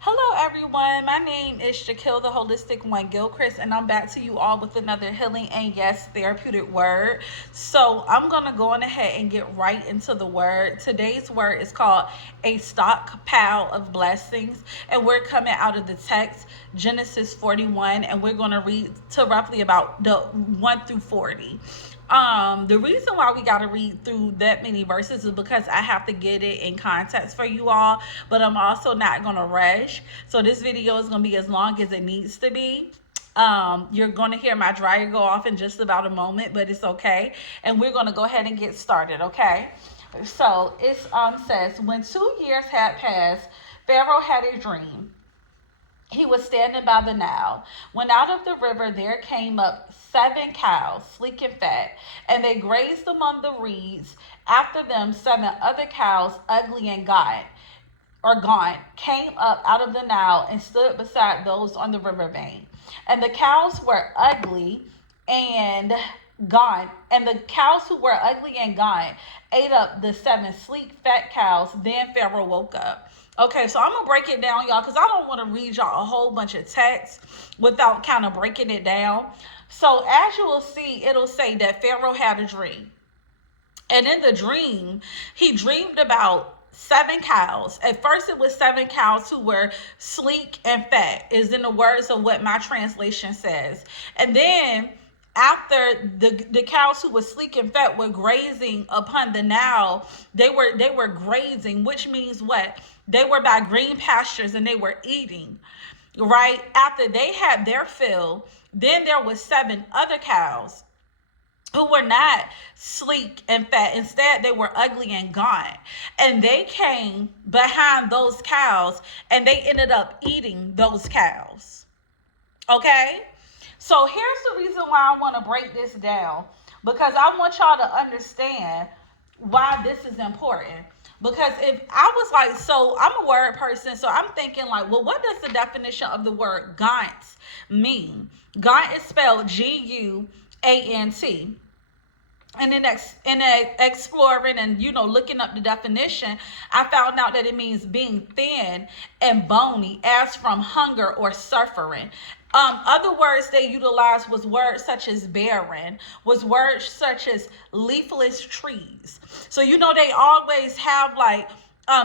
Hello, everyone. My name is Shaquille, the Holistic One Gilchrist, and I'm back to you all with another healing and yes, therapeutic word. So I'm gonna go on ahead and get right into the word. Today's word is called a stockpile of blessings, and we're coming out of the text Genesis 41, and we're gonna read to roughly about the 1 through 40. The reason why we got to read through that many verses is because I have to get it in context for you all, but I'm also not going to rush. So this video is going to be as long as it needs to be. You're going to hear my dryer go off in just about a moment, but it's okay. And we're going to go ahead and get started, okay? So it says, when 2 years had passed, Pharaoh had a dream. He was standing by the Nile, when out of the river there came up 7 cows, sleek and fat, and they grazed among the reeds. After them 7 other cows, ugly and gaunt, came up out of the Nile and stood beside those on the river bank. And the cows were ugly and gaunt, and the cows who were ugly and gaunt ate up the 7 sleek fat cows. Then Pharaoh woke up. Okay, so I'm gonna break it down, y'all, because I don't want to read y'all a whole bunch of text without kind of breaking it down. So as you will see, it'll say that Pharaoh had a dream. And in the dream, he dreamed about 7 cows. At first, it was 7 cows who were sleek and fat, is in the words of what my translation says. And then after the cows who were sleek and fat were grazing upon the Nile, they were grazing, which means what? They were by green pastures and they were eating. Right after they had their fill, then there was 7 other cows who were not sleek and fat. Instead, they were ugly and gaunt. And they came behind those cows and they ended up eating those cows. Okay? So here's the reason why I want to break this down, because I want y'all to understand why this is important. Because if I was like, so I'm a word person, so I'm thinking like, well, what does the definition of the word gaunt mean? Gaunt is spelled G-U-A-N-T. And in exploring and looking up the definition, I found out that it means being thin and bony, as from hunger or suffering. Other words they utilized was words such as barren, was words such as leafless trees. So they always have like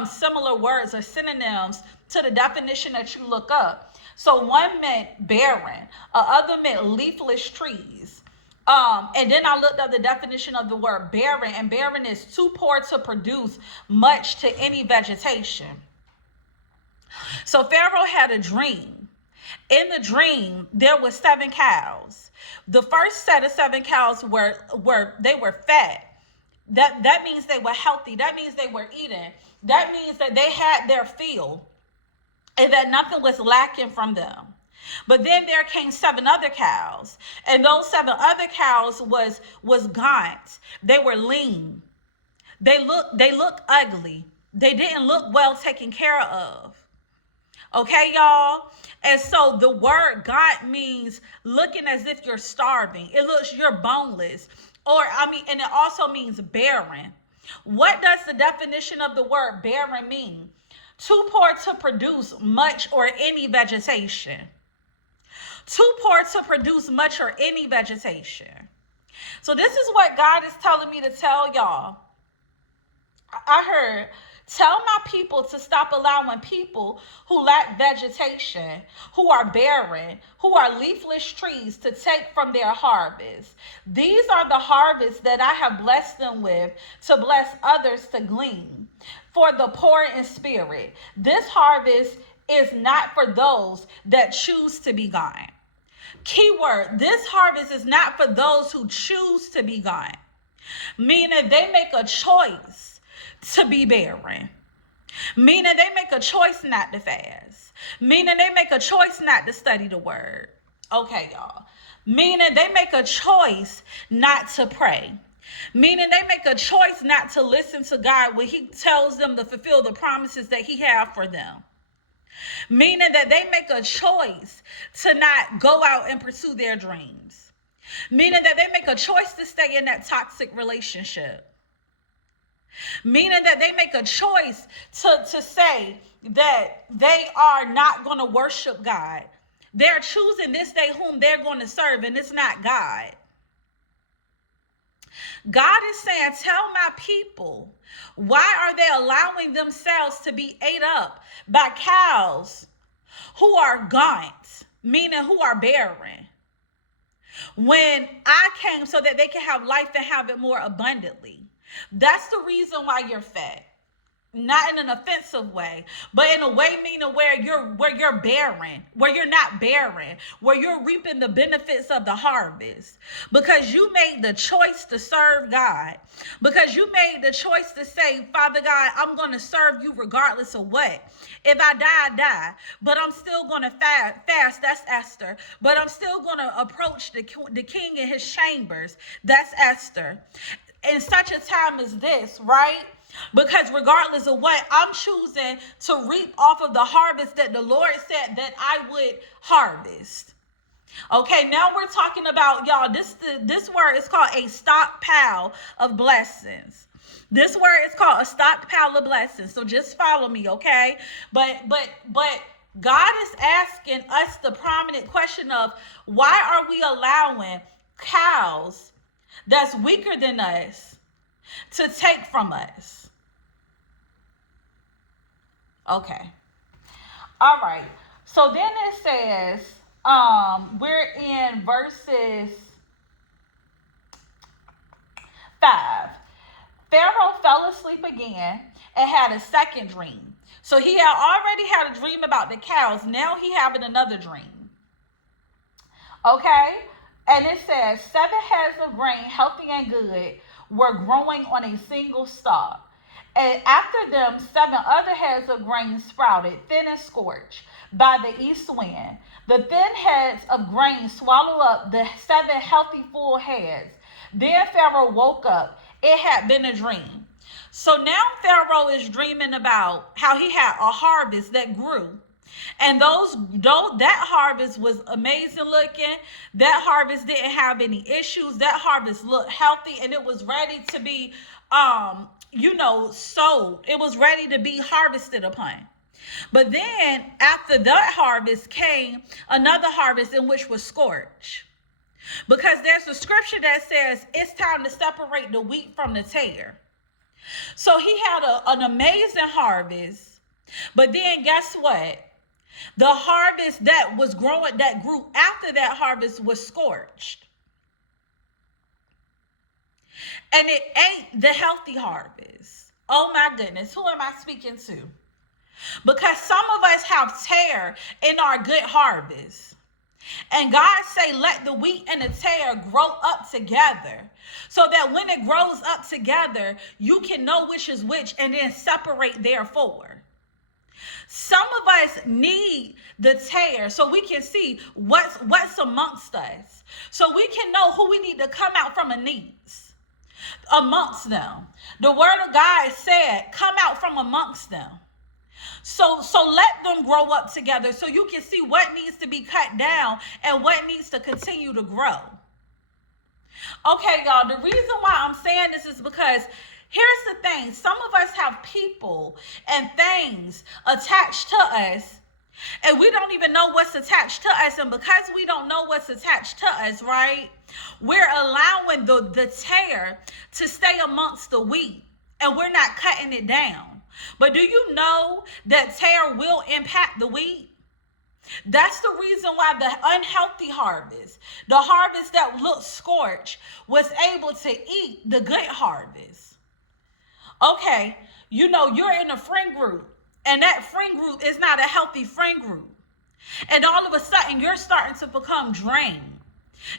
similar words or synonyms to the definition that you look up. So one meant barren, other meant leafless trees. And then I looked up the definition of the word barren, and barren is too poor to produce much to any vegetation. So Pharaoh had a dream. In the dream, there were 7 cows. The first set of 7 cows were fat. That means they were healthy. That means they were eating. That means that they had their fill and that nothing was lacking from them. But then there came 7 other cows, and those 7 other cows was gaunt. They were lean. They look ugly. They didn't look well taken care of. Okay, y'all? And so the word gaunt means looking as if you're starving. It looks you're boneless. And it also means barren. What does the definition of the word barren mean? Too poor to produce much or any vegetation. Too poor to produce much or any vegetation. So this is what God is telling me to tell y'all. I heard, tell my people to stop allowing people who lack vegetation, who are barren, who are leafless trees to take from their harvest. These are the harvests that I have blessed them with to bless others to glean. For the poor in spirit, this harvest is not for those that choose to be gone. Keyword, this harvest is not for those who choose to be gone. Meaning they make a choice to be barren. Meaning they make a choice not to fast. Meaning they make a choice not to study the word. Okay, y'all. Meaning they make a choice not to pray. Meaning they make a choice not to listen to God when he tells them to fulfill the promises that he has for them. Meaning that they make a choice to not go out and pursue their dreams. Meaning that they make a choice to stay in that toxic relationship. Meaning that they make a choice to say that they are not going to worship God. They're choosing this day whom they're going to serve, and it's not God. God is saying, tell my people, why are they allowing themselves to be ate up by cows who are gaunt, meaning who are barren, when I came so that they can have life and have it more abundantly? That's the reason why you're fat. Not in an offensive way, but in a way meaning where you're barren, where you're not barren, where you're reaping the benefits of the harvest, because you made the choice to serve God, because you made the choice to say, Father God, I'm going to serve you regardless of what. If I die, I die, but I'm still going to fast. That's Esther. But I'm still going to approach the king in his chambers. That's Esther. In such a time as this, right? Because regardless of what, I'm choosing to reap off of the harvest that the Lord said that I would harvest. Okay, now we're talking about, y'all, this word is called a stockpile of blessings. This word is called a stockpile of blessings. So just follow me, okay? But God is asking us the prominent question of, why are we allowing cows that's weaker than us to take from us? Okay. All right. So then it says, we're in verses 5. Pharaoh fell asleep again and had a second dream. So he had already had a dream about the cows. Now he having another dream. Okay. And it says 7 heads of grain, healthy and good, were growing on a single stalk. And after them, 7 other heads of grain sprouted, thin and scorched by the east wind. The thin heads of grain swallowed up the 7 healthy full heads. Then Pharaoh woke up. It had been a dream. So now Pharaoh is dreaming about how he had a harvest that grew. And that harvest was amazing looking. That harvest didn't have any issues. That harvest looked healthy, and it was ready to be sold. It was ready to be harvested upon. But then after that harvest came another harvest in which was scorched. Because there's a scripture that says it's time to separate the wheat from the tare. So he had an amazing harvest. But then guess what? The harvest that was growing, that grew after that harvest, was scorched. And it ain't the healthy harvest. Oh my goodness, who am I speaking to? Because some of us have tare in our good harvest. And God say, let the wheat and the tare grow up together, so that when it grows up together, you can know which is which and then separate therefore. Some of us need the tare so we can see what's amongst us, so we can know who we need to come out from amongst them. The word of God said, come out from amongst them. So let them grow up together so you can see what needs to be cut down and what needs to continue to grow. Okay, y'all, the reason why I'm saying this is because here's the thing. Some of us have people and things attached to us, and we don't even know what's attached to us. And because we don't know what's attached to us, right, we're allowing the tare to stay amongst the wheat, and we're not cutting it down. But do you know that tare will impact the wheat? That's the reason why the unhealthy harvest, the harvest that looked scorched, was able to eat the good harvest. Okay, you're in a friend group, and that friend group is not a healthy friend group. And all of a sudden, you're starting to become drained.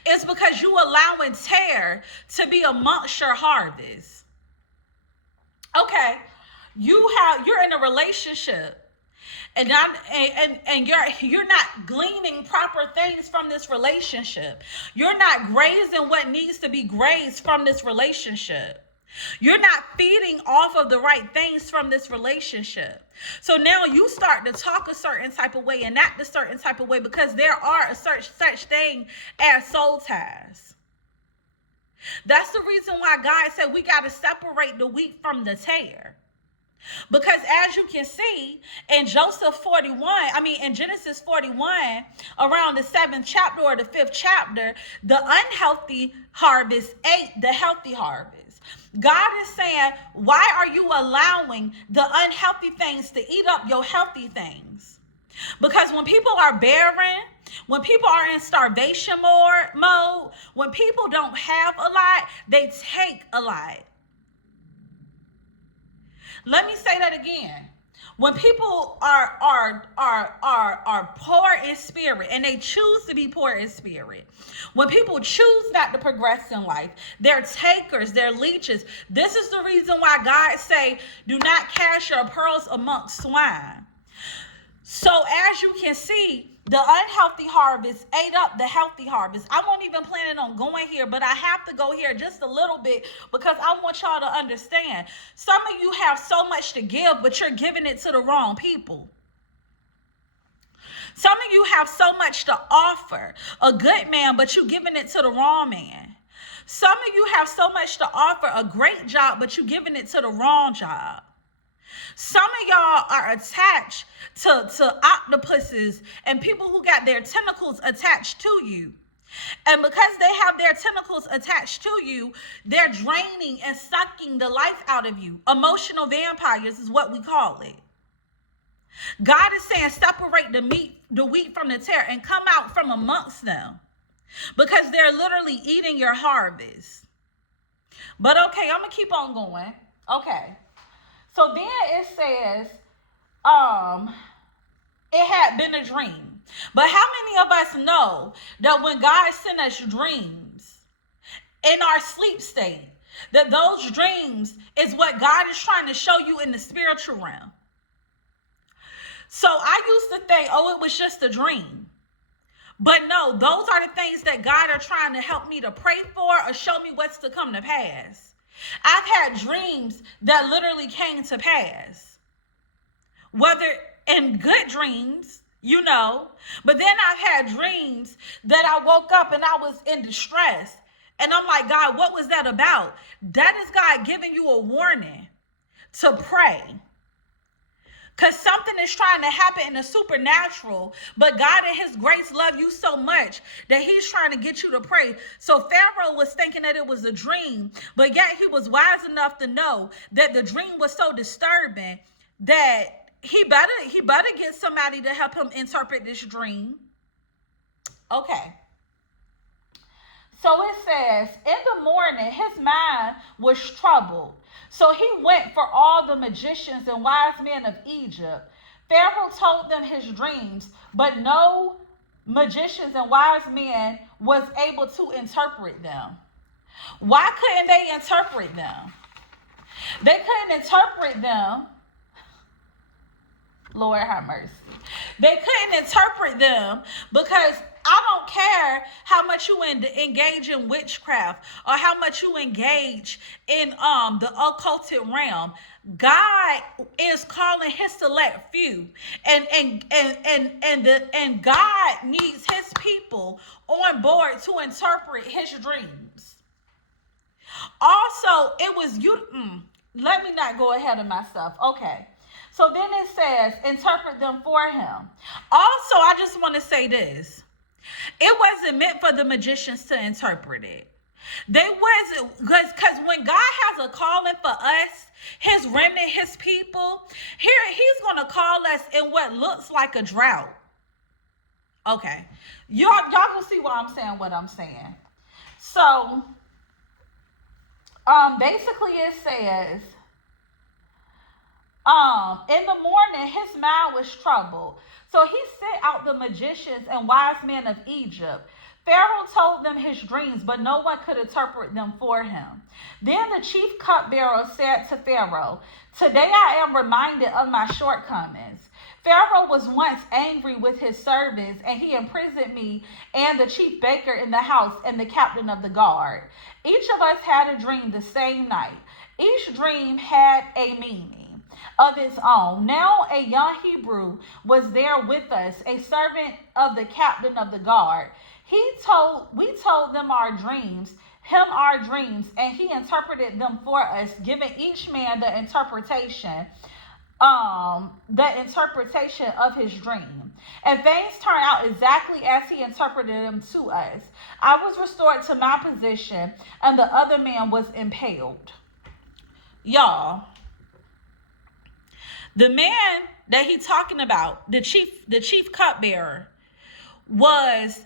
It's because you allowing tare to be amongst your harvest. Okay, you're in a relationship, and you're not gleaning proper things from this relationship. You're not grazing what needs to be grazed from this relationship. You're not feeding off of the right things from this relationship. So now you start to talk a certain type of way and act a certain type of way because there are a such thing as soul ties. That's the reason why God said we got to separate the wheat from the tare. Because as you can see in in Genesis 41, around the 7th chapter or the 5th chapter, the unhealthy harvest ate the healthy harvest. God is saying, why are you allowing the unhealthy things to eat up your healthy things? Because when people are barren, when people are in starvation mode, when people don't have a lot, they take a lot. Let me say that again. When people are poor in spirit and they choose to be poor in spirit, when people choose not to progress in life, they're takers, they're leeches. This is the reason why God say, do not cast your pearls amongst swine. So as you can see, the unhealthy harvest ate up the healthy harvest. I won't even planning on going here, but I have to go here just a little bit because I want y'all to understand. Some of you have so much to give, but you're giving it to the wrong people. Some of you have so much to offer a good man, but you're giving it to the wrong man. Some of you have so much to offer a great job, but you're giving it to the wrong job. Some of y'all are attached to octopuses and people who got their tentacles attached to you. And because they have their tentacles attached to you, they're draining and sucking the life out of you. Emotional vampires is what we call it. God is saying separate the wheat from the tare and come out from amongst them because they're literally eating your harvest. But okay, I'm going to keep on going. Okay. So then it says, it had been a dream. But how many of us know that when God sent us dreams in our sleep state, that those dreams is what God is trying to show you in the spiritual realm? So I used to think, oh, it was just a dream. But no, those are the things that God are trying to help me to pray for or show me what's to come to pass. I've had dreams that literally came to pass, whether in good dreams, but then I've had dreams that I woke up and I was in distress. And I'm like, God, what was that about? That is God giving you a warning to pray. Because something is trying to happen in the supernatural, but God in his grace love you so much that he's trying to get you to pray. So Pharaoh was thinking that it was a dream, but yet he was wise enough to know that the dream was so disturbing that he better get somebody to help him interpret this dream. Okay. So it says, in the morning, his mind was troubled. So he went for all the magicians and wise men of Egypt. Pharaoh told them his dreams, but no magicians and wise men was able to interpret them. Why couldn't they interpret them? They couldn't interpret them. Lord have mercy. They couldn't interpret them because I don't care how much you engage in witchcraft or how much you engage in the occulted realm. God is calling his select few, and God needs his people on board to interpret his dreams. Also, it was you. Let me not go ahead of myself. Okay. So then it says, interpret them for him. Also, I just want to say this. It wasn't meant for the magicians to interpret it. They wasn't, because when God has a calling for us, his remnant, his people, he's going to call us in what looks like a drought. Okay. Y'all can see why I'm saying what I'm saying. So, basically it says, in the morning, his mind was troubled. So he sent out the magicians and wise men of Egypt. Pharaoh told them his dreams, but no one could interpret them for him. Then the chief cupbearer said to Pharaoh, today I am reminded of my shortcomings. Pharaoh was once angry with his servants, and he imprisoned me and the chief baker in the house and the captain of the guard. Each of us had a dream the same night. Each dream had a meaning of its own. Now a young Hebrew was there with us, a servant of the captain of the guard. We told them our dreams, him our dreams, and he interpreted them for us, giving each man the interpretation of his dream. And things turned out exactly as he interpreted them to us. I was restored to my position, and the other man was impaled. Y'all, the man that he talking about, the chief cupbearer, was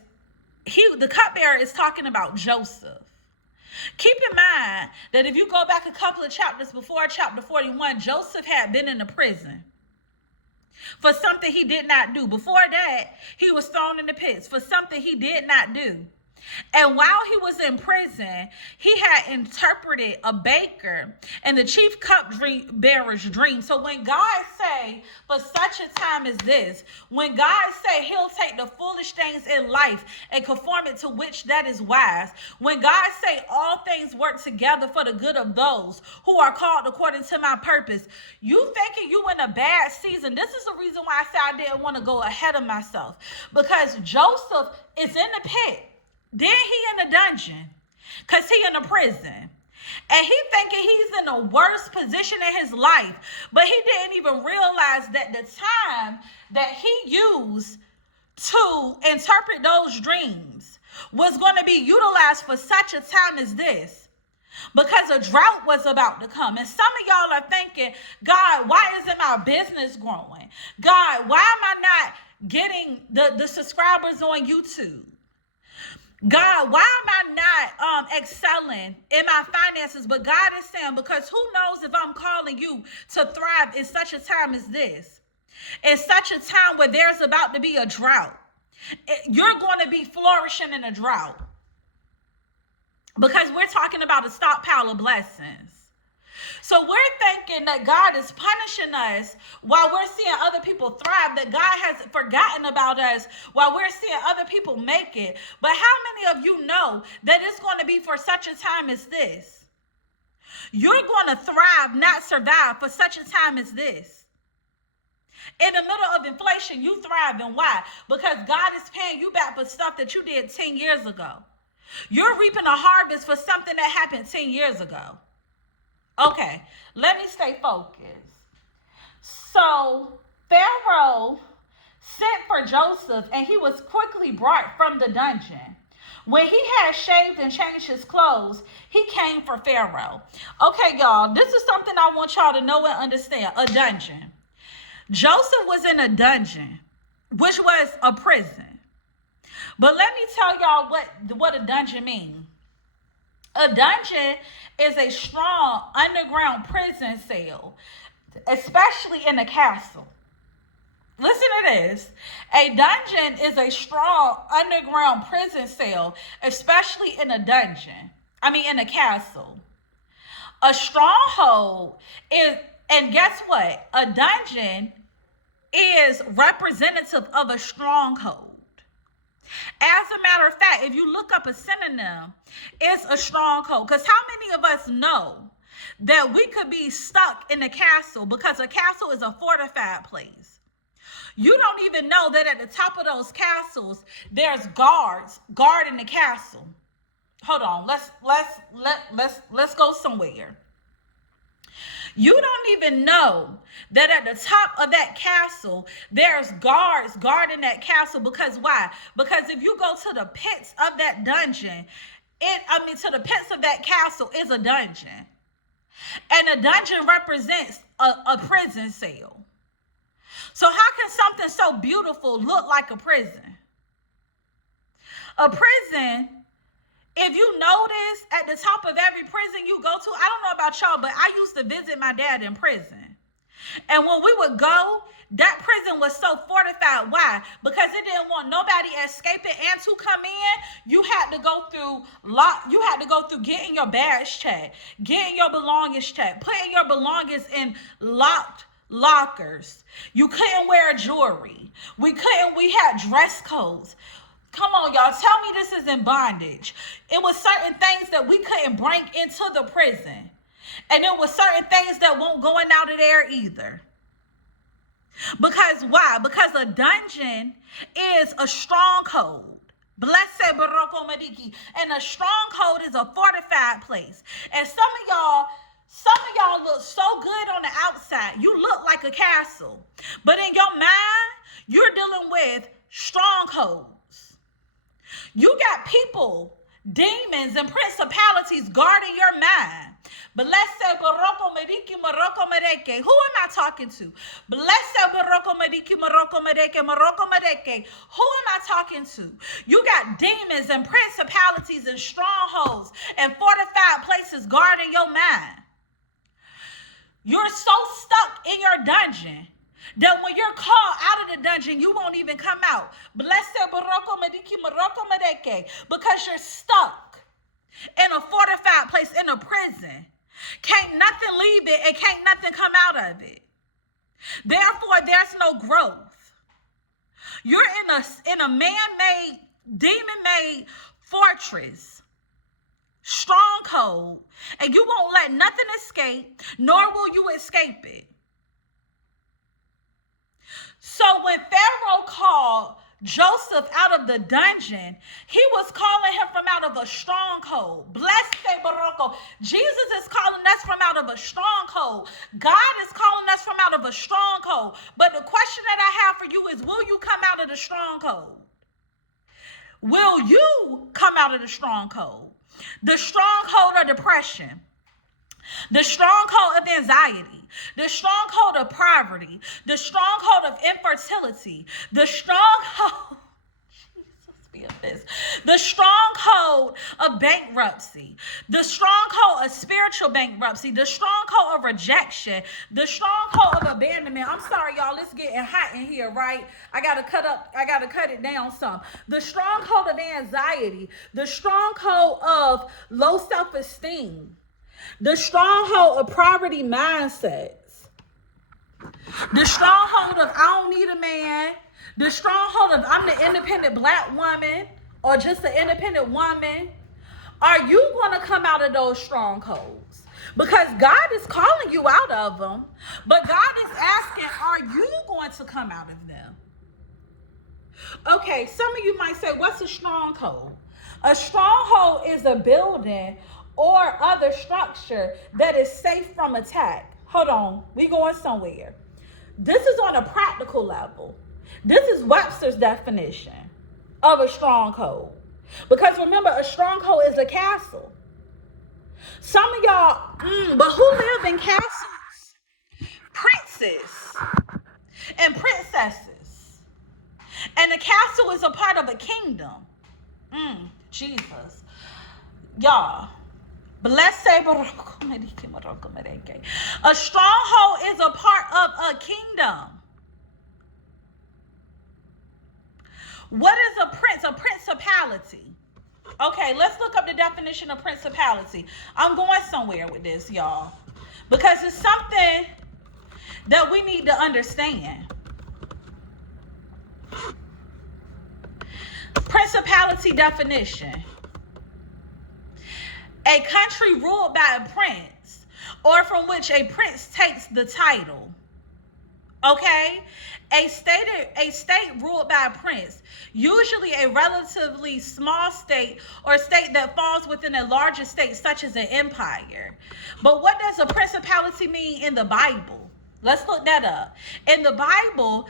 the cupbearer is talking about Joseph. Keep in mind that if you go back a couple of chapters before chapter 41, Joseph had been in a prison for something he did not do. Before that, he was thrown in the pits for something he did not do. And while he was in prison, he had interpreted a baker and the chief cupbearer's dream. So when God say, for such a time as this, when God say he'll take the foolish things in life and conform it to which that is wise, when God say all things work together for the good of those who are called according to my purpose, you thinking you in a bad season. This is the reason why I said I didn't want to go ahead of myself, because Joseph is in the pit. Then he in a dungeon because he in a prison. And he thinking he's in the worst position in his life. But he didn't even realize that the time that he used to interpret those dreams was going to be utilized for such a time as this. Because a drought was about to come. And some of y'all are thinking, God, why isn't my business growing? God, why am I not getting the subscribers on YouTube? God, why am I not excelling in my finances? But God is saying, because who knows if I'm calling you to thrive in such a time as this, in such a time where there's about to be a drought. You're going to be flourishing in a drought, because we're talking about a stockpile of blessings. So we're thinking that God is punishing us while we're seeing other people thrive, that God has forgotten about us while we're seeing other people make it. But how many of you know that it's going to be for such a time as this? You're going to thrive, not survive, for such a time as this. In the middle of inflation, you thrive. And why? Because God is paying you back for stuff that you did 10 years ago. You're reaping a harvest for something that happened 10 years ago. Okay, let me stay focused. So Pharaoh sent for Joseph, and he was quickly brought from the dungeon. When he had shaved and changed his clothes, he came for Pharaoh. Okay, y'all, this is something I want y'all to know and understand. A dungeon. Joseph was in a dungeon, which was a prison. But let me tell y'all what a dungeon means. A dungeon is a strong underground prison cell, especially in a castle. Listen to this. A dungeon is a strong underground prison cell, especially in a in a castle. A stronghold is, and guess what? A dungeon is representative of a stronghold. As a matter of fact, if you look up a synonym, it's a stronghold. Because how many of us know that we could be stuck in a castle, because a castle is a fortified place? You don't even know that at the top of those castles, there's guards guarding the castle. Hold on, let's go somewhere. You don't even know that at the top of that castle, there's guards guarding that castle. Because why? Because if you go to the pits of that dungeon, to the pits of that castle is a dungeon. And a dungeon represents a prison cell. So how can something so beautiful look like a prison? A prison, if you notice, at the top of every prison you go to, I don't know about y'all, but I used to visit my dad in prison. And when we would go, that prison was so fortified. Why? Because it didn't want nobody escaping and to come in. You had to go through getting your badge checked, getting your belongings checked, putting your belongings in locked lockers. You couldn't wear jewelry. We had dress codes. Come on, y'all. Tell me this isn't bondage. It was certain things that we couldn't bring into the prison. And there was certain things that won't go in out of there either. Because why? Because a dungeon is a stronghold. Blessed Baroko Mediki. And a stronghold is a fortified place. And some of y'all look so good on the outside. You look like a castle. But in your mind, you're dealing with strongholds. You got people, demons, and principalities guarding your mind. Blessed Baroko Mediki Maroko Medeke. Who am I talking to? Blessed Baroko Mediki Maroko Medeke Maroko Medeke. Who am I talking to? You got demons and principalities and strongholds and fortified places guarding your mind. You're so stuck in your dungeon that when you're called out of the dungeon, you won't even come out. Blessed Baroko Mediki Maroko Medeke. Because you're stuck in a fortified place, in a prison. Can't nothing leave it and can't nothing come out of it. Therefore, there's no growth. You're in a man-made, demon-made fortress, stronghold, and you won't let nothing escape, nor will you escape it. So when Pharaoh called Joseph out of the dungeon, he was calling him from out of a stronghold. Blessed Baroko. Jesus is calling us from out of a stronghold. God is calling us from out of a stronghold. But the question that I have for you is, will you come out of the stronghold? Will you come out of the stronghold? The stronghold of depression, the stronghold of anxiety, the stronghold of poverty, the stronghold of infertility, the stronghold, Jesus be of this, the stronghold of bankruptcy, the stronghold of spiritual bankruptcy, the stronghold of rejection, the stronghold of abandonment. I'm sorry, y'all, it's getting hot in here, right? I gotta cut it down some. The stronghold of anxiety, the stronghold of low self-esteem, the stronghold of poverty mindsets, the stronghold of I don't need a man, the stronghold of I'm the independent black woman or just an independent woman. Are you going to come out of those strongholds? Because God is calling you out of them, but God is asking, are you going to come out of them? Okay, some of you might say, what's a stronghold? A stronghold is a building or other structure that is safe from attack. Hold on, we going somewhere. This is on a practical level. This is Webster's definition of a stronghold. Because remember, a stronghold is a castle. Some of y'all, but who live in castles? Princes and princesses. And the castle is a part of a kingdom. Jesus. Y'all. Blessed. A stronghold is a part of a kingdom. What is a prince? A principality. Okay, let's look up the definition of principality. I'm going somewhere with this, y'all, because it's something that we need to understand. Principality definition. A country ruled by a prince, or from which a prince takes the title. Okay? A state ruled by a prince, usually a relatively small state or state that falls within a larger state, such as an empire. But what does a principality mean in the Bible? Let's look that up. In the Bible,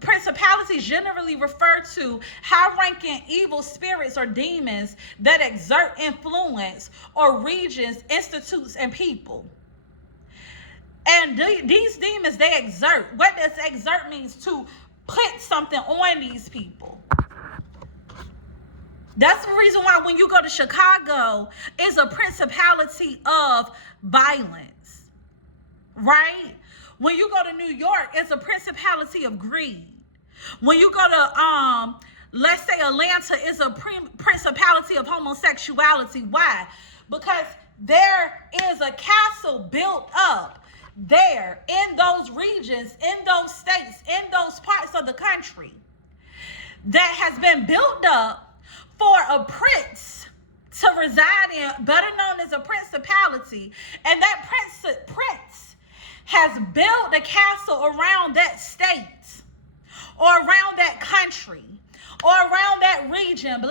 principalities generally refer to high-ranking evil spirits or demons that exert influence or regions, institutes, and people. And these demons, they exert. What does exert means? To put something on these people. That's the reason why when you go to Chicago, it's a principality of violence, right? When you go to New York, it's a principality of greed. When you go to, let's say Atlanta, it's a principality of homosexuality. Why? Because there is a castle built up there in those regions, in those states, in those parts of the country that has been built up for a prince to reside in, better known as a principality. And that prince has built a castle around that state or around that country or around that region. And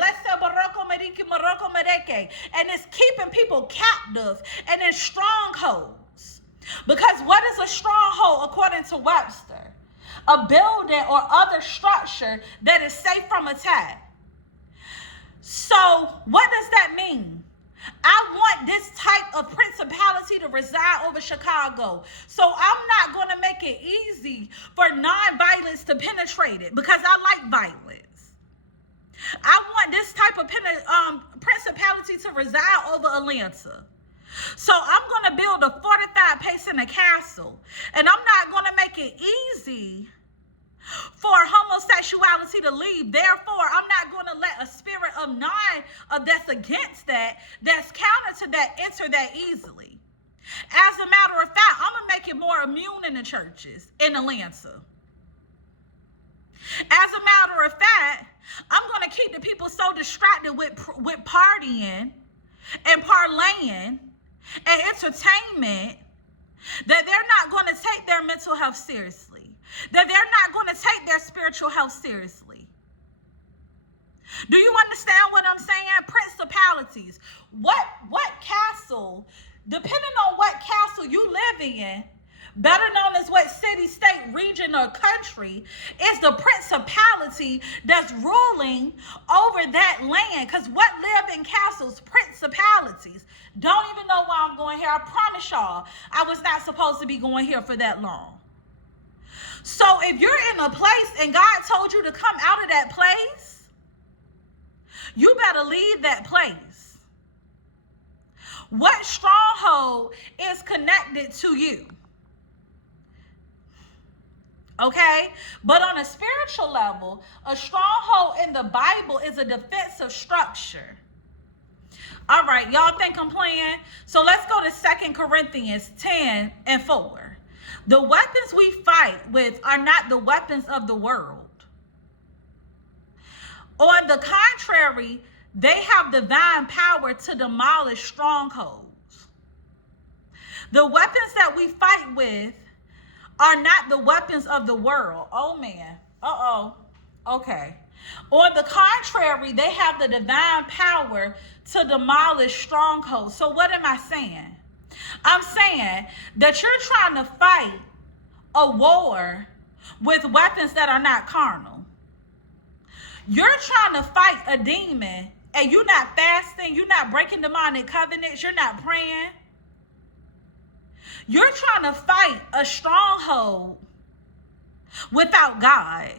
it's keeping people captive and in strongholds. Because what is a stronghold according to Webster? A building or other structure that is safe from attack. So what does that mean? I want this type of principality to reside over Chicago. So I'm not going to make it easy for non-violence to penetrate it because I like violence. I want this type of principality to reside over Atlanta. So I'm going to build a fortified place in a castle. And I'm not going to make it easy for homosexuality to leave. Therefore, I'm not going to let a spirit of that's against that, that's counter to that, enter that easily. As a matter of fact, I'm going to make it more immune in the churches in Atlanta. As a matter of fact, I'm going to keep the people so distracted with partying and parlaying and entertainment that they're not going to take their mental health seriously, that they're not going to take their spiritual health seriously. Do you understand what I'm saying? Principalities. What castle, depending on what castle you live in, better known as what city, state, region, or country, is the principality that's ruling over that land. Because what live in castles? Principalities. Don't even know why I'm going here. I promise y'all, I was not supposed to be going here for that long. So if you're in a place and God told you to come out of that place, you better leave that place. What stronghold is connected to you? Okay? But on a spiritual level, a stronghold in the Bible is a defensive structure. All right, y'all think I'm playing? So let's go to 2 Corinthians 10 and 4. The weapons we fight with are not the weapons of the world. On the contrary, they have divine power to demolish strongholds. The weapons that we fight with are not the weapons of the world. Oh, man. Okay. On the contrary, they have the divine power to demolish strongholds. So what am I saying? I'm saying that you're trying to fight a war with weapons that are not carnal. You're trying to fight a demon and you're not fasting, you're not breaking demonic covenants, you're not praying. You're trying to fight a stronghold without God.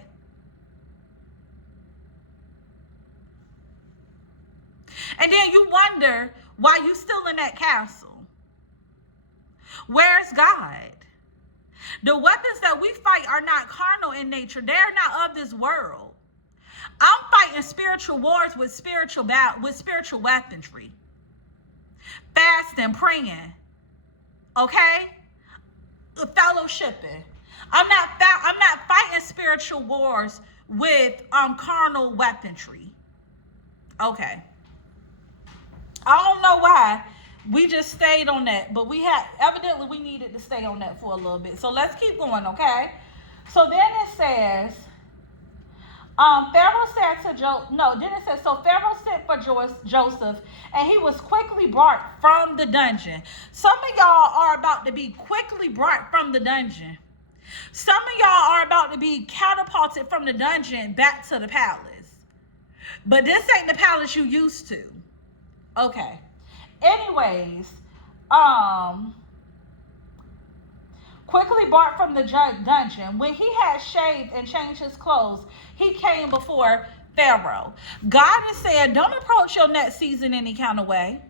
And then you wonder why you're still in that castle. Where's God? The weapons that we fight are not carnal in nature. They're not of this world. I'm fighting spiritual wars with spiritual weaponry. Fasting, praying. Okay? Fellowshipping. I'm not fighting spiritual wars with carnal weaponry. Okay. I don't know why we just stayed on that, but evidently we needed to stay on that for a little bit. So let's keep going, okay? So then it says, Pharaoh said to so Pharaoh sent for Joseph, and he was quickly brought from the dungeon. Some of y'all are about to be quickly brought from the dungeon. Some of y'all are about to be catapulted from the dungeon back to the palace. But this ain't the palace you used to. Okay. Anyways, quickly brought from the dungeon. When he had shaved and changed his clothes, he came before Pharaoh. God is saying, don't approach your next season any kind of way.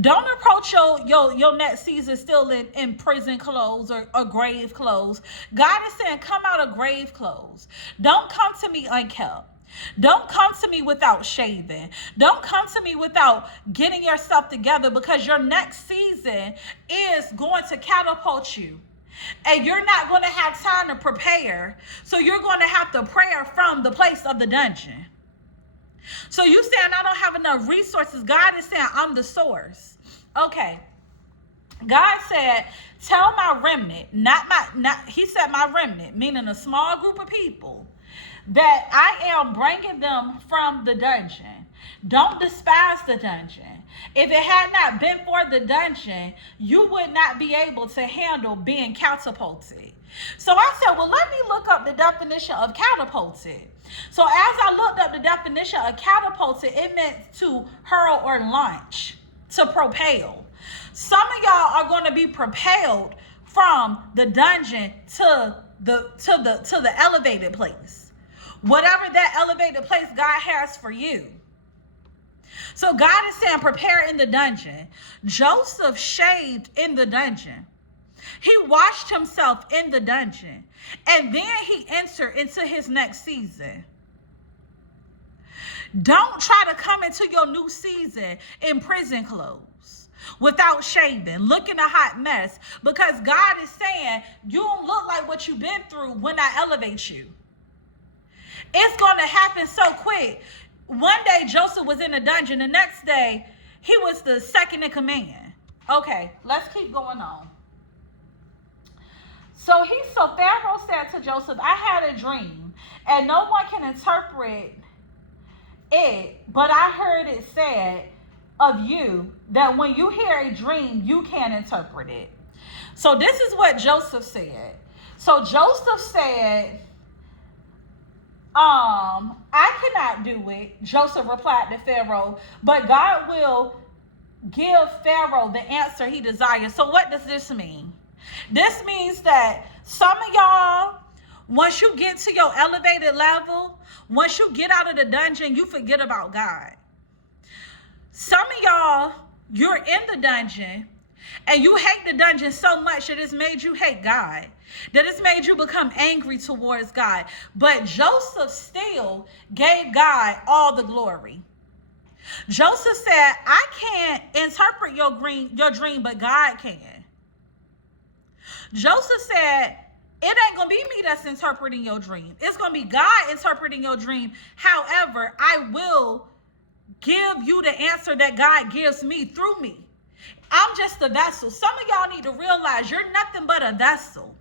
Don't approach your next season still in prison clothes or grave clothes. God is saying, come out of grave clothes. Don't come to me unkempt. Don't come to me without shaving. Don't come to me without getting yourself together, because your next season is going to catapult you. And you're not going to have time to prepare. So you're going to have to pray from the place of the dungeon. So you saying, I don't have enough resources. God is saying, I'm the source. Okay. God said, tell my remnant, he said my remnant, meaning a small group of people, that I am bringing them from the dungeon. Don't despise the dungeon. If it had not been for the dungeon, you would not be able to handle being catapulted. So I said, well, let me look up the definition of catapulted. So as I looked up the definition of catapulted, it meant to hurl or launch, to propel. Some of y'all are going to be propelled from the dungeon to the elevated place. Whatever that elevated place God has for you. So God is saying, prepare in the dungeon. Joseph shaved in the dungeon. He washed himself in the dungeon. And then he entered into his next season. Don't try to come into your new season in prison clothes without shaving, looking a hot mess, because God is saying, you don't look like what you've been through when I elevate you. It's going to happen so quick. One day Joseph was in a dungeon. The next day he was the second in command. Okay, let's keep going on. So Pharaoh said to Joseph, I had a dream, and no one can interpret it, but I heard it said of you that when you hear a dream, you can't interpret it. So this is what Joseph said. So Joseph said, I cannot do it. Joseph replied to Pharaoh, but God will give Pharaoh the answer he desires. So what does this mean? This means that some of y'all, once you get to your elevated level, once you get out of the dungeon, you forget about God. Some of y'all, you're in the dungeon and you hate the dungeon so much that it's made you hate God, that it's made you become angry towards God. But Joseph still gave God all the glory. Joseph said, I can't interpret your dream, but God can. Joseph said, it ain't going to be me that's interpreting your dream. It's going to be God interpreting your dream. However, I will give you the answer that God gives me through me. I'm just a vessel. Some of y'all need to realize you're nothing but a vessel.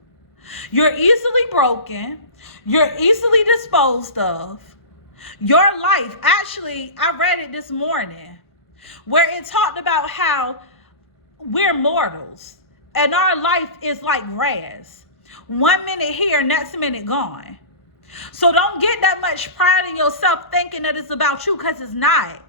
You're easily broken. You're easily disposed of. Your life, actually, I read it this morning, where it talked about how we're mortals and our life is like grass. 1 minute here, next minute gone. So don't get that much pride in yourself thinking that it's about you, because it's not.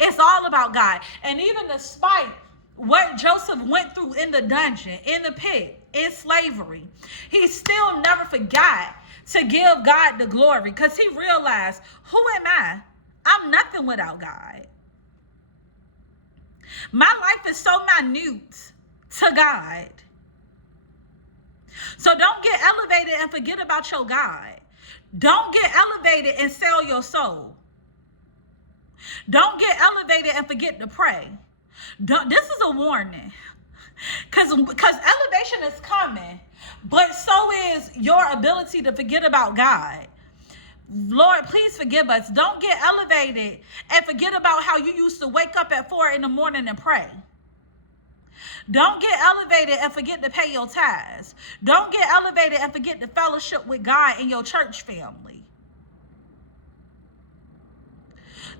It's all about God. And even despite what Joseph went through in the dungeon, in the pit, in slavery, he still never forgot to give God the glory, because he realized, who am I? I'm nothing without God. My life is so minute to God. So don't get elevated and forget about your God. Don't get elevated and sell your soul. Don't get elevated and forget to pray. This is a warning. Because elevation is coming, but so is your ability to forget about God. Lord, please forgive us. Don't get elevated and forget about how you used to wake up at 4 a.m. and pray. Don't get elevated and forget to pay your tithes. Don't get elevated and forget to fellowship with God in your church family.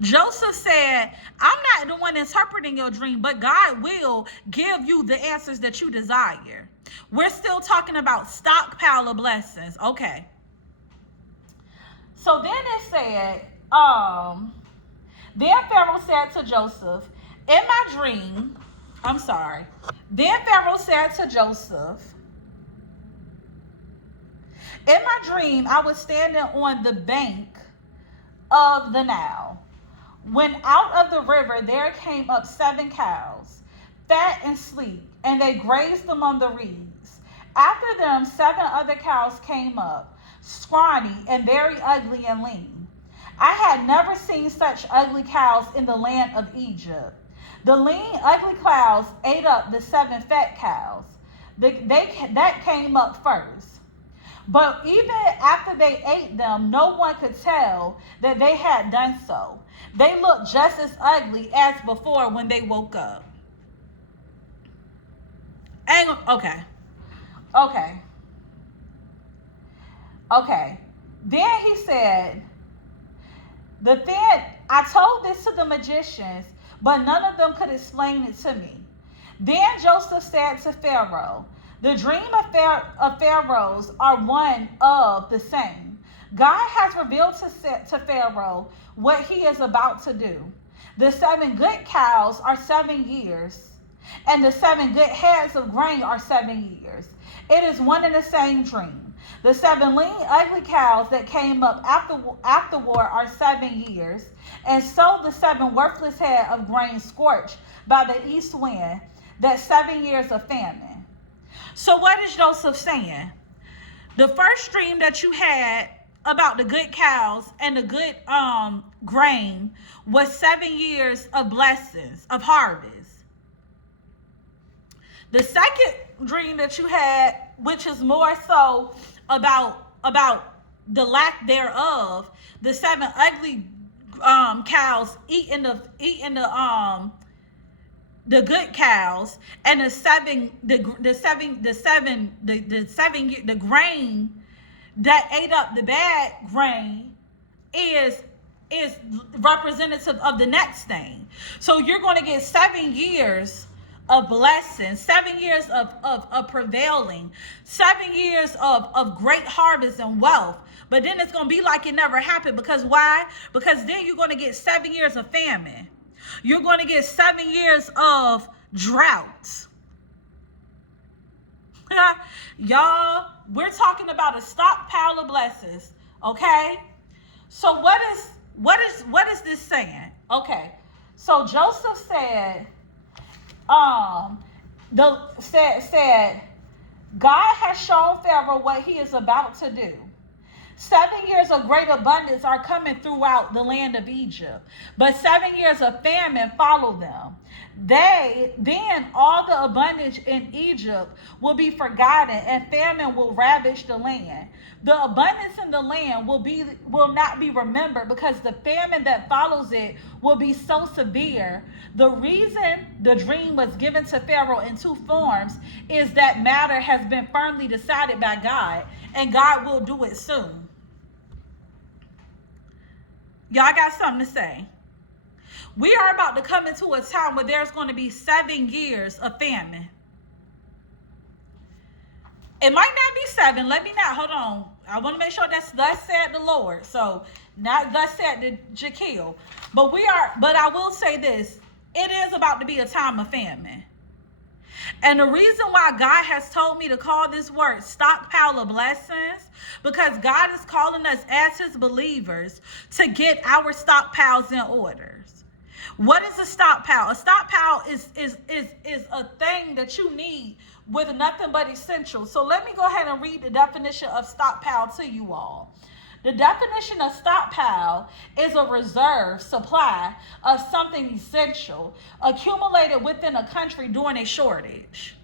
Joseph said, I'm not the one interpreting your dream, but God will give you the answers that you desire. We're still talking about stockpile of blessings. Okay. So then it said, then Pharaoh said to Joseph, in my dream, Then Pharaoh said to Joseph, in my dream, I was standing on the bank of the Nile, when out of the river there came up 7 cows, fat and sleek, and they grazed among the reeds. After them 7 other cows came up, scrawny and very ugly and lean. I had never seen such ugly cows in the land of Egypt. The lean, ugly cows ate up the 7 fat cows. That came up first. But even after they ate them, no one could tell that they had done so. They looked just as ugly as before when they woke up. Okay. Okay. Okay. Then he said, the thing, I told this to the magicians, but none of them could explain it to me. Then Joseph said to Pharaoh, the dream of Pharaohs are one of the same. God has revealed to Pharaoh what he is about to do. The 7 good cows are 7 years, and the 7 good heads of grain are 7 years. It is one and the same dream. The 7 lean, ugly cows that came up afterward are 7 years, and so the 7 worthless head of grain scorched by the east wind, that 7 years of famine. So what is Joseph saying? The first dream that you had about the good cows and the good grain was 7 years of blessings, of harvest. The second dream that you had, which is more so about the lack thereof, the 7 ugly cows eating the good cows, and the grain that ate up the bad grain is representative of the next thing. So you're going to get 7 years of blessing, 7 years of prevailing, 7 years of great harvest and wealth. But then it's going to be like it never happened. Because why? Because then you're going to get 7 years of famine. You're going to get 7 years of drought. Y'all, we're talking about a stockpile of blessings. Okay? So what is this saying? Okay. So Joseph said, said God has shown Pharaoh what he is about to do. 7 years of great abundance are coming throughout the land of Egypt, but 7 years of famine follow them. Then all the abundance in Egypt will be forgotten, and famine will ravage the land. The abundance in the land will not be remembered, because the famine that follows it will be so severe. The reason the dream was given to Pharaoh in 2 forms is that matter has been firmly decided by God, and God will do it soon. Y'all got something to say? We are about to come into a time where there's going to be 7 years of famine. It might not be 7. Let me not. Hold on. I want to make sure that's thus said the Lord. So not thus said the Jekyll. But I will say this. It is about to be a time of famine. And the reason why God has told me to call this word stockpile of blessings, because God is calling us as his believers to get our stockpiles in orders. What is a stockpile? A stockpile is a thing that you need with nothing but essentials. So let me go ahead and read the definition of stockpile to you all. The definition of stockpile is a reserve supply of something essential accumulated within a country during a shortage.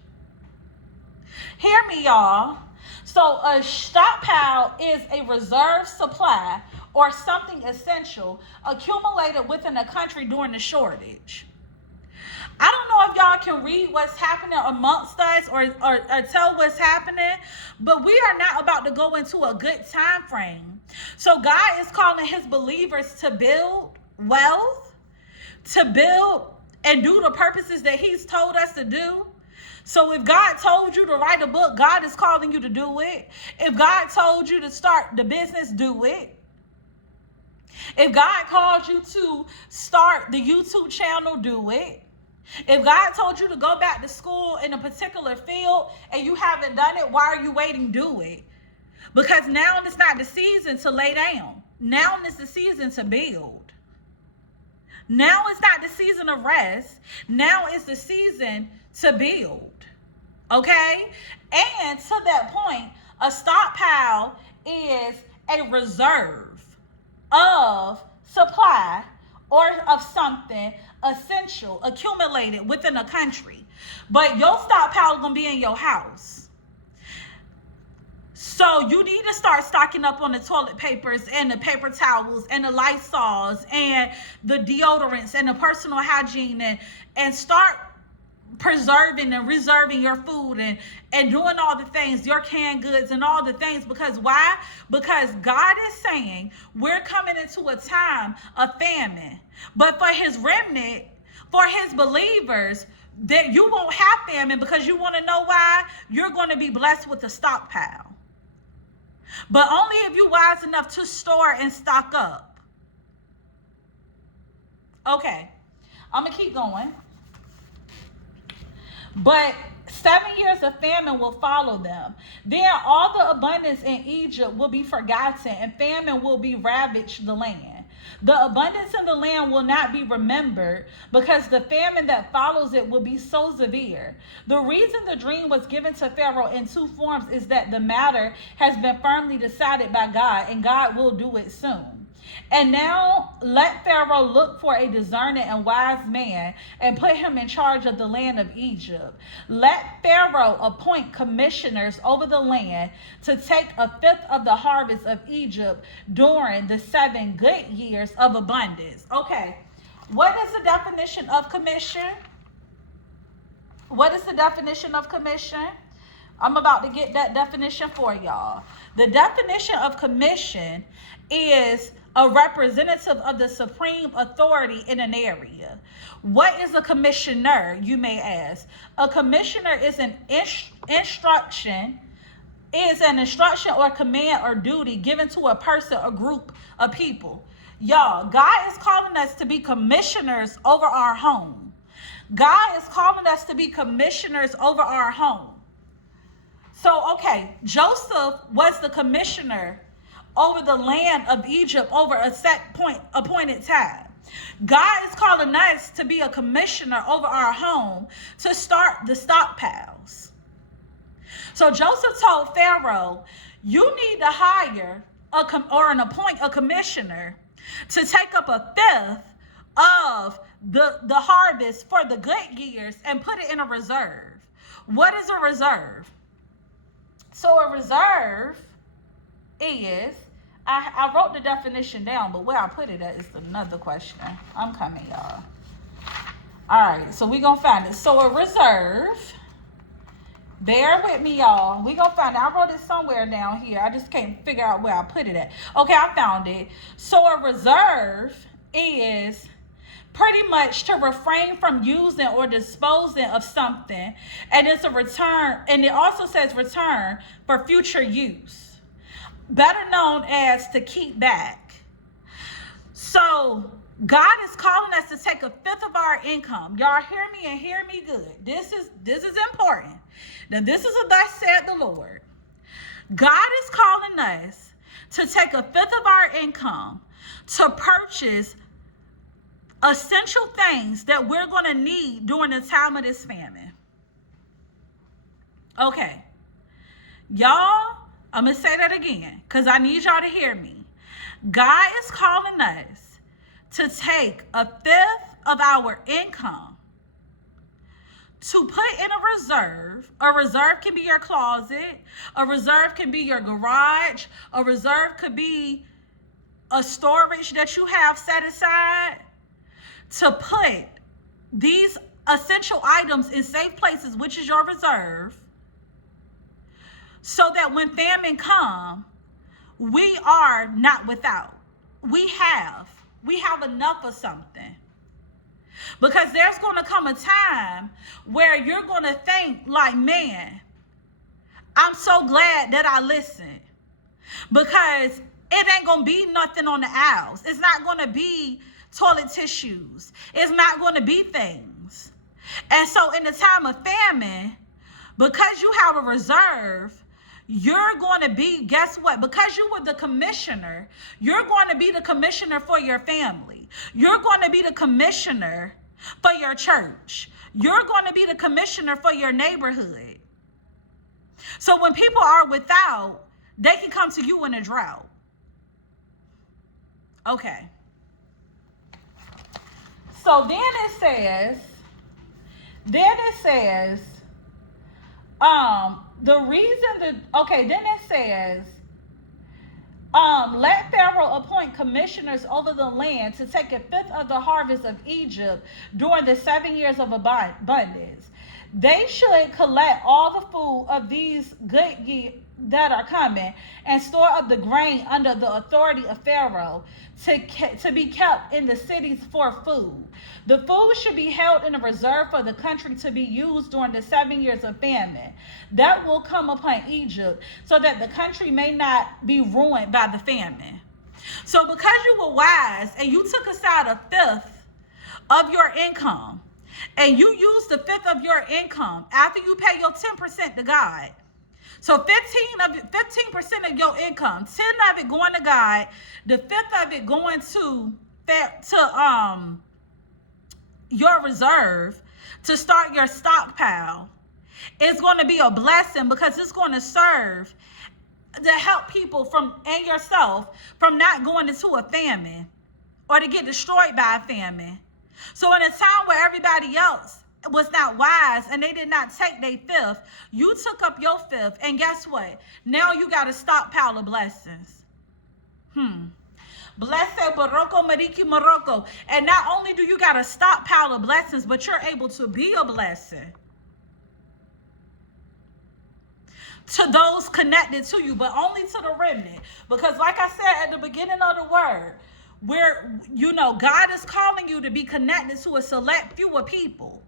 Hear me, y'all. So a stockpile is a reserve supply or something essential accumulated within a country during a shortage. I don't know if y'all can read what's happening amongst us or tell what's happening, but we are not about to go into a good time frame. So God is calling his believers to build wealth, to build and do the purposes that he's told us to do. So if God told you to write a book, God is calling you to do it. If God told you to start the business, do it. If God called you to start the YouTube channel, do it. If God told you to go back to school in a particular field and you haven't done it, why are you waiting? Do it. Because now is not the season to lay down. Now is the season to build. Now is not the season of rest. Now is the season to build. Okay? And to that point, a stockpile is a reserve of supply or of something essential accumulated within a country. But your stockpile is going to be in your house. So you need to start stocking up on the toilet papers and the paper towels and the Lysols and the deodorants and the personal hygiene and start preserving and reserving your food and doing all the things, your canned goods and all the things. Because why? Because God is saying we're coming into a time of famine. But for his remnant, for his believers, that you won't have famine, because you want to know why? You're going to be blessed with a stockpile. But only if you're wise enough to store and stock up. Okay, I'm going to keep going. But 7 years of famine will follow them. Then all the abundance in Egypt will be forgotten, and famine will be ravaged the land. The abundance in the land will not be remembered, because the famine that follows it will be so severe. The reason the dream was given to Pharaoh in two forms is that the matter has been firmly decided by God, and God will do it soon. And now let Pharaoh look for a discerning and wise man and put him in charge of the land of Egypt. Let Pharaoh appoint commissioners over the land to take a fifth of the harvest of Egypt during the 7 good years of abundance. Okay, what is the definition of commission? What is the definition of commission? I'm about to get that definition for y'all. The definition of commission is a representative of the supreme authority in an area. What is a commissioner, you may ask? A commissioner is an instruction or command or duty given to a person or group of people. Y'all, God is calling us to be commissioners over our home. God is calling us to be commissioners over our home. So, okay, Joseph was the commissioner over the land of Egypt over a appointed time. God is calling us to be a commissioner over our home to start the stockpiles. So Joseph told Pharaoh, you need to hire appoint a commissioner to take up a fifth of the harvest for the good years and put it in a reserve. What is a reserve? So a reserve is, I wrote the definition down, but where I put it at is another question. I'm coming, y'all. All right, so we're going to find it. So a reserve, bear with me, y'all. We're going to find it. I wrote it somewhere down here. I just can't figure out where I put it at. Okay, I found it. So a reserve is pretty much to refrain from using or disposing of something, and it's a return, and it also says return for future use, better known as to keep back. So God is calling us to take a fifth of our income. Y'all hear me and hear me good. This is important. Now this is a thus said the Lord. God is calling us to take a fifth of our income to purchase essential things that we're going to need during the time of this famine. Okay. Y'all, I'm going to say that again because I need y'all to hear me. God is calling us to take a fifth of our income to put in a reserve. A reserve can be your closet. A reserve can be your garage. A reserve could be a storage that you have set aside, to put these essential items in safe places, which is your reserve, so that when famine comes, we are not without. We have enough of something. Because there's going to come a time where you're going to think like, man, I'm so glad that I listened. Because it ain't going to be nothing on the aisles. It's not going to be toilet tissues. It's not going to be things. And so in the time of famine, because you have a reserve, you're going to be, guess what? Because you were the commissioner, you're going to be the commissioner for your family. You're going to be the commissioner for your church. You're going to be the commissioner for your neighborhood. So when people are without, they can come to you in a drought. Okay. So then it says, then it says let Pharaoh appoint commissioners over the land to take a fifth of the harvest of Egypt during the 7 years of abundance. They should collect all the food of these good years that are coming and store up the grain under the authority of Pharaoh to be kept in the cities for food. The food should be held in a reserve for the country to be used during the 7 years of famine that will come upon Egypt, so that the country may not be ruined by the famine. So because you were wise and you took aside a fifth of your income, and you used the fifth of your income after you pay your 10% to God. So 15% of your income, 10 of it going to God, the fifth of it going to your reserve to start your stockpile. It's going to be a blessing, because it's going to serve to help people and yourself from not going into a famine or to get destroyed by a famine. So in a time where everybody else was not wise and they did not take their fifth, you took up your fifth, and guess what? Now you got a stockpile of blessings. Blessed Baroko Mariki Morocco. And not only do you got a stockpile of blessings, but you're able to be a blessing to those connected to you, but only to the remnant. Because like I said at the beginning of the word, where, God is calling you to be connected to a select few of people.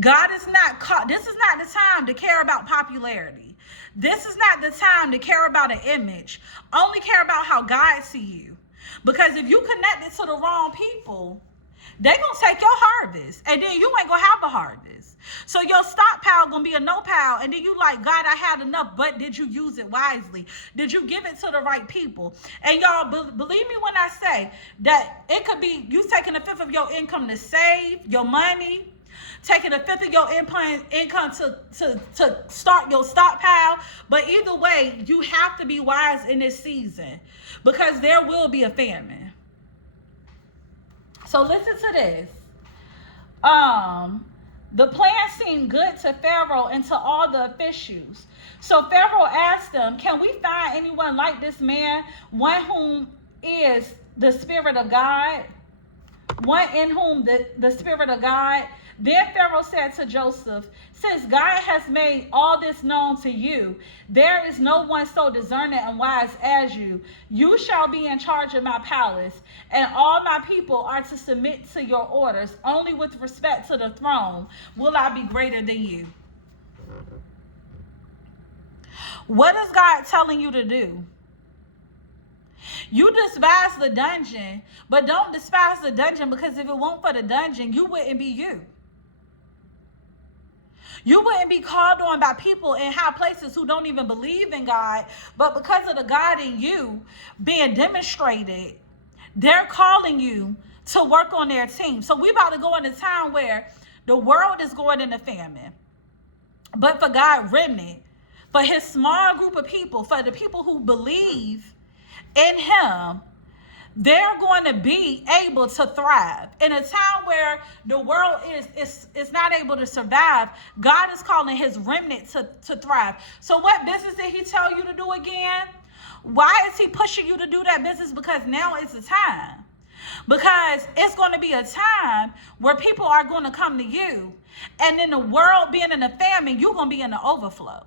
God is not this is not the time to care about popularity. This is not the time to care about an image. Only care about how God see you. Because if you connected to the wrong people, they're going to take your harvest, and then you ain't going to have a harvest. So your stockpile going to be a no pile, and then you like, God, I had enough, but did you use it wisely? Did you give it to the right people? And y'all, believe me when I say that it could be you taking a fifth of your income to save your money, taking a fifth of your income to start your stockpile. But either way, you have to be wise in this season, because there will be a famine. So listen to this. The plan seemed good to Pharaoh and to all the officials. So Pharaoh asked them, can we find anyone like this man, one whom is the Spirit of God? One in whom the Spirit of God? Then Pharaoh said to Joseph, since God has made all this known to you, there is no one so discerning and wise as you. You shall be in charge of my palace, and all my people are to submit to your orders. Only with respect to the throne will I be greater than you. What is God telling you to do? You despise the dungeon, but don't despise the dungeon, because if it weren't for the dungeon, you wouldn't be you. You wouldn't be called on by people in high places who don't even believe in God, but because of the God in you being demonstrated, they're calling you to work on their team. So we about to go in a time where the world is going into famine. But for God remnant, for his small group of people, for the people who believe in him, they're going to be able to thrive. In a time where the world is not able to survive, God is calling his remnant to thrive. So what business did he tell you to do again? Why is he pushing you to do that business? Because now is the time. Because it's going to be a time where people are going to come to you. And in the world being in a famine, you're going to be in the overflow.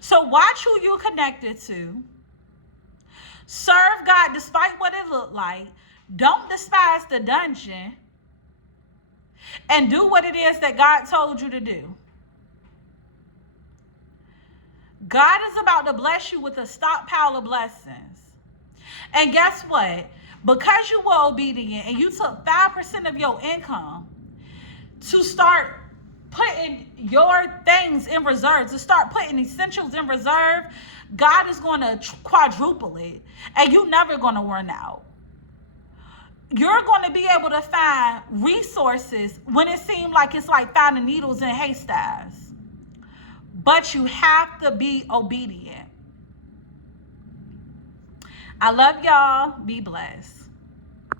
So watch who you're connected to. Serve God despite what it looked like. Don't despise the dungeon. And do what it is that God told you to do. God is about to bless you with a stockpile of blessings. And guess what? Because you were obedient and you took 5% of your income to start putting your things in reserve, to start putting essentials in reserve, God is going to quadruple it, and you're never going to run out. You're going to be able to find resources when it seems like it's like finding needles in haystacks. But you have to be obedient. I love y'all. Be blessed.